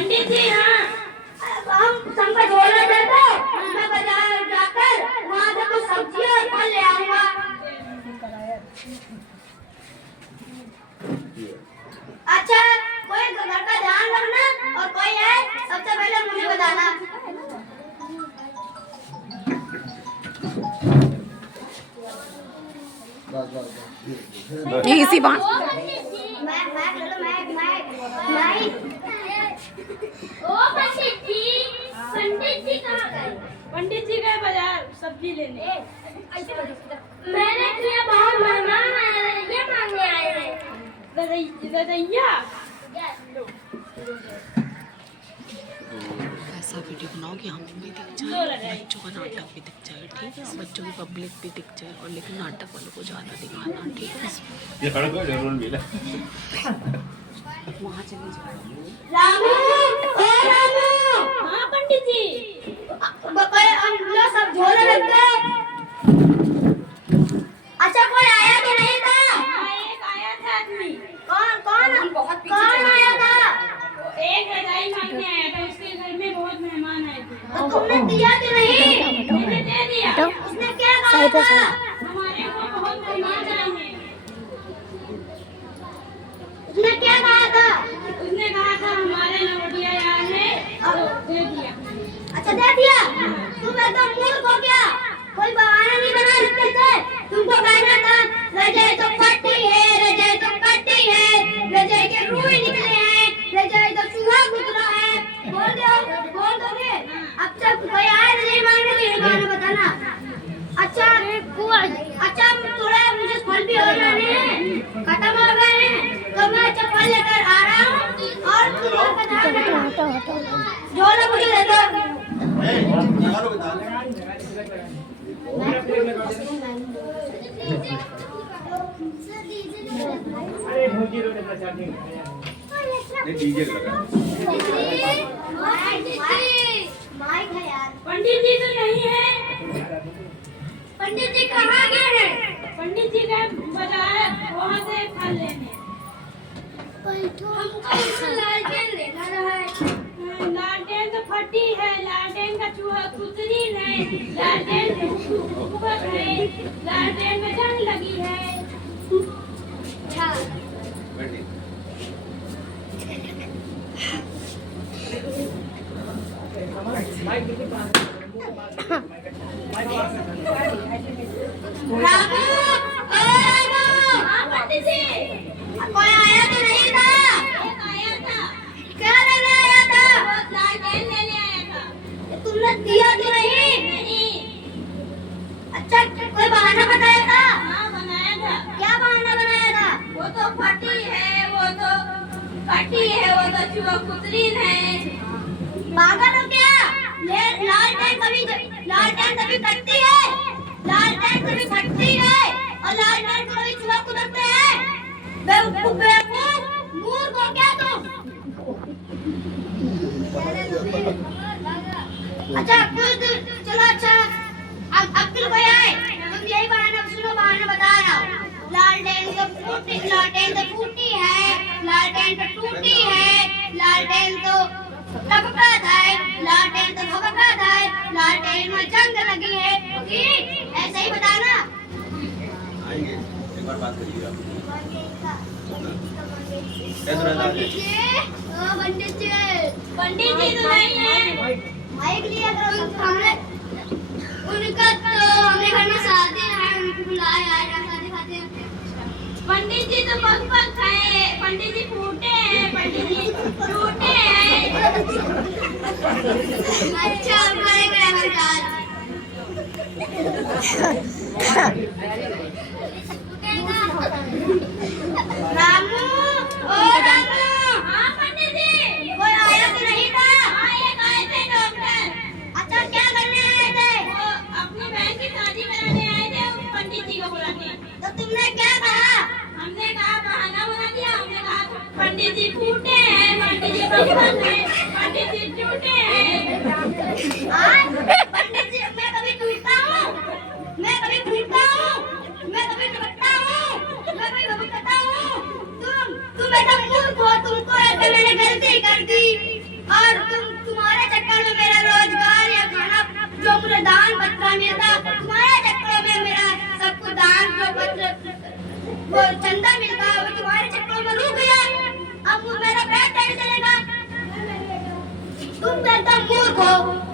पंडित जी हाँ, हम संकट झोला दे दो, मैं बाजार जाकर वहाँ से कुछ सब्जियाँ और फल ले आऊँगा। अच्छा, कोई घर का ध्यान रखना और कोई है सबसे पहले मुझे बताना। इसी बात पंडित जी कहाँ गए? पंडित जी गए बाजार सब्जी लेने। मैंने किया बहुत मेहमान आए हैं, ये मांगने आए हैं। रदैया ऐसा वीडियो बनाओ कि हमें भी दिख जाए, बच्चों का नाटक भी दिख जाए, ठीक है, बच्चों की पब्लिक भी दिख जाए, और लेकिन नाटक वालों को ज़्यादा दिखाना, ठीक है। वहाँ चले जाओ। रामू, ओ रामू। हाँ पंडित जी। हम लोग सब झोले रख गए। अच्छा, कोई आया कि नहीं था? हाँ, एक आया था आदमी। कौन आया था? एक रजाई मांगने आया था, उसके घर में बहुत मेहमान आए थे। तो तुमने दिया कि नहीं? मैंने दे दिया। उसने क्या कहा था? हमारे को बहुत मेहमान आए हैं। उसने क्या कहा था? उसने कहा था हमारे लौटिया यार है और दे दिया। अच्छा, दे दिया। तुम एकदम मूर्ख हो क्या? कोई बहाना नहीं बना सकते थे। तुमको कहना था रजाई तो फटी है, रजाई तो कटी है, रजाई के रुई निकले हैं, रजाई तो चूहा गुजरा है। बोल दोगे? अब जब कोई आए रजाई मांगने तो ये बहाना बताना। अच्छा, थोड़ा मुझे फल भी हो रहे हैं, खत्म हो गए हैं, तो मैं चप्पल लेकर आ रहा हूँ और झोला मुझे दे दो। डीजे लगा माइक है यार। पंडित जी तो नहीं है। पंडित जी कहाँ गए हैं? पंडित जी गए बाजार, वहाँ से फल लेने। हमको लालटेन लेना है। लालटेन तो फटी है, लालटेन का चूहा कुतरी है, लालटेन उगत है, लालटेन में जंग लगी है। रामू, ओ रामू। हाँ पंडित जी। कोई आया तो नहीं था? एक आया था। क्या लेने आया था? वो लालटेन लेने आया था। तुमने दिया तो नहीं? नहीं। अच्छा, कोई बहाना बताया था? हाँ बनाया था। क्या बहाना बनाया था? वो तो फटी है, वो तो फटी है, वो तो चूहा कुतरी है। पागल हो क्या? लालटेन कभी कटती है, लालटेन कभी फटती है, और लालटेन को कभी चूहा कुतरते हैं। बेवकूफ, मूर्ख हो क्या तुम? अच्छा, चलो अच्छा, अब फिर कोई आए, तुम यही बहाना सुनो, बहाना बता रहा हूँ। लालटेन तो फूटी है, लालटेन तो टूटी है, लालटेन तो टपका है, लालटेन तो भभका है, लालटेन में जंग लगी है। ठीक, ऐसे ही बताना। आएंगे, एक बार बात करिए आप। पंडित जी तो नहीं है। माइक लिया करो, हमने उनका तो हमने घर में शादी है, उनको बुलाया है, शादी खाते हैं। पंडित जी तो पग खाए, पंडित जी फूटे हैं, पंडित जी टूटे हैं। अच्छा, हमारे घर में शादी। रामू, ओ रामू। हाँ पंडित जी। कोई आया तो नहीं था? हाँ एक आए थे डॉक्टर। अच्छा, क्या करने आए थे? वो अपनी बहन की शादी कराने आए थे, पंडित जी को बुलाने। तो तुमने क्या कहा? हमने कहा बहाना बना दिया, हमने कहा पंडित जी फूटे हैं, पंडित जी पग हैं, पंडित जी टूटे हैं। पंडित जी, मैं कभी टूटता हूँ? मैं कभी फूटता हूँ? मैं कभी टूटता हूँ? मैं कभी भभकता हूँ? तुम एकदम मूर्ख हो, तुमको ऐसे मैंने गलती कर दी। चंदा मिलता, तुम्हारे चक्करों में मेरा सब कुछ दान जो पत्र वो चंदा मिलता वो तुम्हारे चक्करों में रुक गया। अब वो मेरा पेट कैसे चलेगा? तुम तो एकदम मूर्ख हो।